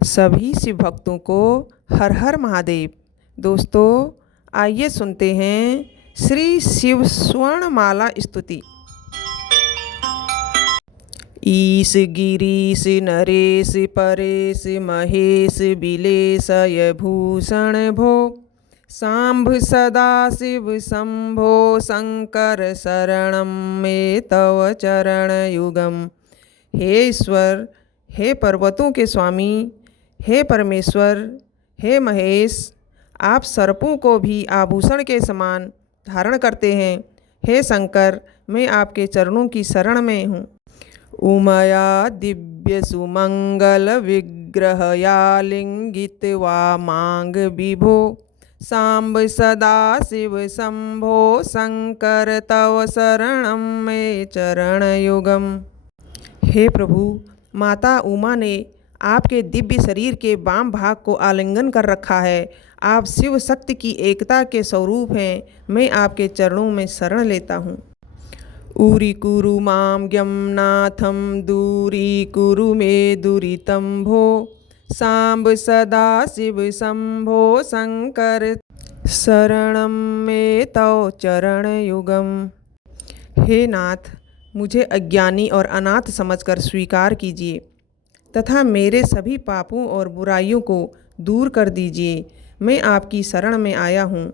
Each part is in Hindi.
सभी शिव भक्तों को हर हर महादेव। दोस्तों, आइए सुनते हैं श्री शिव स्वर्णमाला स्तुति। ईश गिरीश नरेश परेश महेश बिलेशय भूषण भो सांभ सदा शिव शंभो शंकर शरणं मे तव चरण युगम। हे ईश्वर, हे पर्वतों के स्वामी, हे परमेश्वर, हे महेश, आप सर्पों को भी आभूषण के समान धारण करते हैं। हे शंकर, मैं आपके चरणों की शरण में हूँ। उमया दिव्य सुमंगल विग्रहया लिंगित्वा मांग विभो सांब सदा शिव शंभो शंकर तव शरणं मे चरण युगम। हे प्रभु, माता उमा ने आपके दिव्य शरीर के वाम भाग को आलिंगन कर रखा है। आप शिव शक्ति की एकता के स्वरूप हैं। मैं आपके चरणों में शरण लेता हूँ। उरी कुरु माम ज्ञम नाथम दूरी कुरु मे दुरितं भो सांब सदा शिव शंभो शंकर शरणं मे तव चरण युगम। हे नाथ, मुझे अज्ञानी और अनाथ समझकर स्वीकार कीजिए तथा मेरे सभी पापों और बुराइयों को दूर कर दीजिए। मैं आपकी शरण में आया हूँ।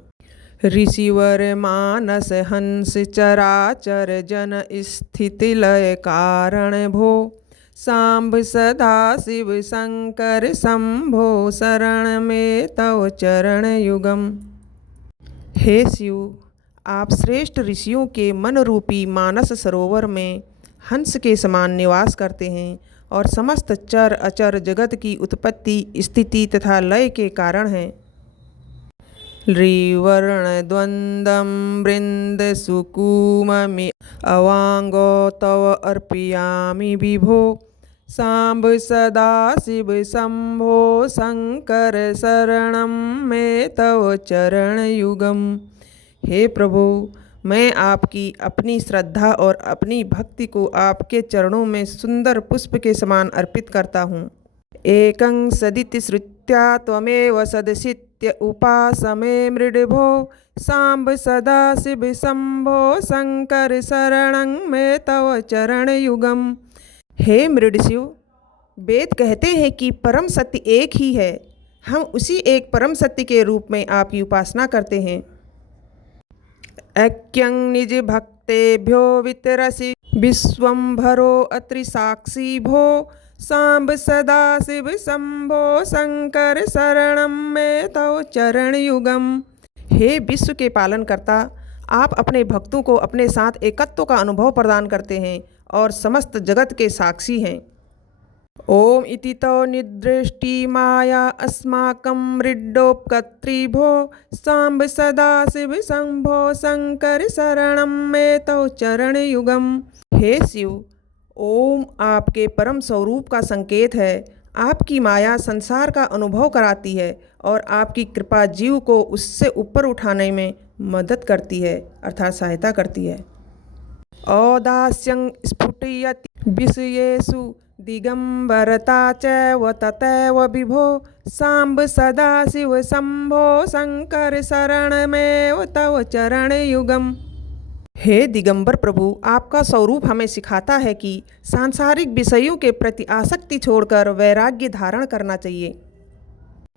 ऋषिवर मानस हंस चराचर जन स्थिति लय कारण भो सांब सदा शिव शंकर शंभो शरण में तव चरण युगम। हे शिव, आप श्रेष्ठ ऋषियों के मन रूपी मानस सरोवर में हंस के समान निवास करते हैं और समस्त चर अचर जगत की उत्पत्ति, स्थिति तथा लय के कारण हैं। ऋवर्ण द्वंद्वम वृंद सुकुममि अवांगो तव अर्पयामि विभो सांब सदा शिव शंभो शंकर शरणं मे तव चरण युगम। हे प्रभु, मैं आपकी अपनी श्रद्धा और अपनी भक्ति को आपके चरणों में सुंदर पुष्प के समान अर्पित करता हूँ। एकं सदिति श्रुत्या त्वमेव सदसित्य उपासमे मृडभो सांब सदा शिव शंभो शंकर शरणं मे तव चरण युगम। हे मृडशिव, वेद कहते हैं कि परम सत्य एक ही है। हम उसी एक परम सत्य के रूप में आपकी उपासना करते हैं। ऐक्यं निज भक्तेभ्यो वितरसि विश्वंभरो अत्रिसाक्षी भो सांब सदा शिव शंभो शंकर शरणं मे तव चरण युगम। हे विश्व के पालन करता, आप अपने भक्तों को अपने साथ एकत्व का अनुभव प्रदान करते हैं और समस्त जगत के साक्षी हैं। ओम इति तो निदृष्टि माया अस्माकं मृडोपकर्त्री भो सांब सदा शिव शंभो शंकर शरणं मे तव चरण युगम। हे शिव, ओम आपके परम स्वरूप का संकेत है। आपकी माया संसार का अनुभव कराती है और आपकी कृपा जीव को उससे ऊपर उठाने में मदद करती है, अर्थात सहायता करती है। औदास्यं स्फुटयति विषयेषु दिगंबरता चैव ततैव विभो सांब सदा शिव शंभो शंकर शरणमेव तव चरण युगम। हे दिगंबर प्रभु, आपका स्वरूप हमें सिखाता है कि सांसारिक विषयों के प्रति आसक्ति छोड़कर वैराग्य धारण करना चाहिए।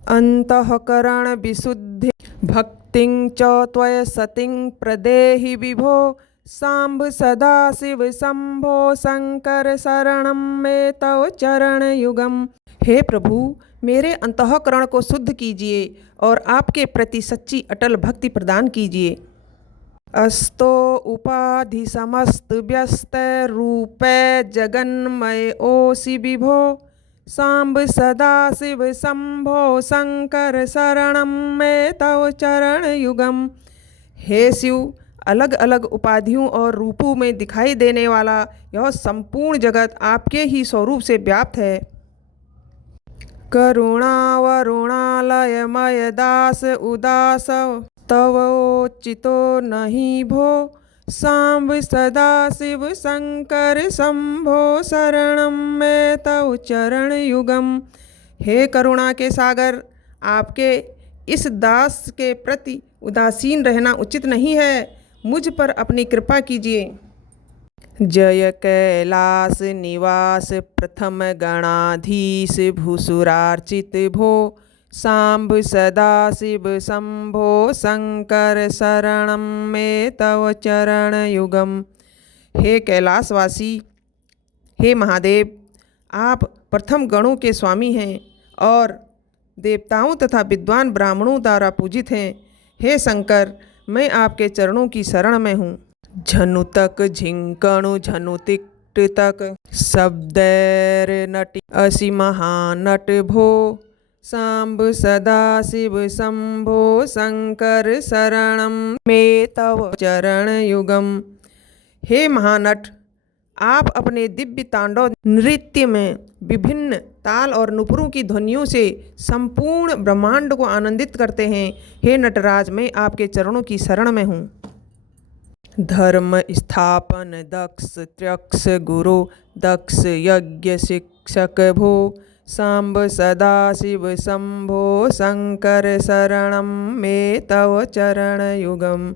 अंतःकरण विशुद्धि भक्तिं च त्वय सतिं प्रदेहि विभो सांब सदा शिव शंभो शंकर शरणं मे तव चरण युगम। हे प्रभु, मेरे अंतःकरण को शुद्ध कीजिए और आपके प्रति सच्ची अटल भक्ति प्रदान कीजिए। अस्तो उपाधि समस्त व्यस्त रूपे जगन्मय ओसि विभो सांब सदा शिव शंभो शंकर शरणं मे तव चरण युगम। हे शिव, अलग अलग उपाधियों और रूपों में दिखाई देने वाला यह संपूर्ण जगत आपके ही स्वरूप से व्याप्त है। करुणावरुणालयमय दास उदास तवोचितो नहीं भो सांब सदा शिव शंकर शंभो शरणं मे तव चरण युगम। हे करुणा के सागर, आपके इस दास के प्रति उदासीन रहना उचित नहीं है। मुझ पर अपनी कृपा कीजिए। जय कैलास निवास प्रथम गणाधीश भूसुरार्चित भो, सांब सदा शिव शंभो शंकर शरणम में तव चरण युगम। हे कैलाशवासी, हे महादेव, आप प्रथम गणों के स्वामी हैं और देवताओं तथा विद्वान ब्राह्मणों द्वारा पूजित हैं। हे शंकर, मैं आपके चरणों की शरण में हूँ। झनु तक झिंकणु झनु तिक्ट तक शब्दैर नटि असि महानट भो, सांब सदा शिव शंभो शंकर शरणम में तव चरण युगम। हे महानट, आप अपने दिव्य तांडव नृत्य में विभिन्न ताल और नुपुरों की ध्वनियों से संपूर्ण ब्रह्मांड को आनंदित करते हैं। हे नटराज, मैं आपके चरणों की शरण में हूँ। धर्म स्थापन दक्ष त्यक्ष गुरु दक्ष यज्ञ शिक्षक भो, सांब सदा शिव शंभो शंकर शरणम में तव चरण युगम।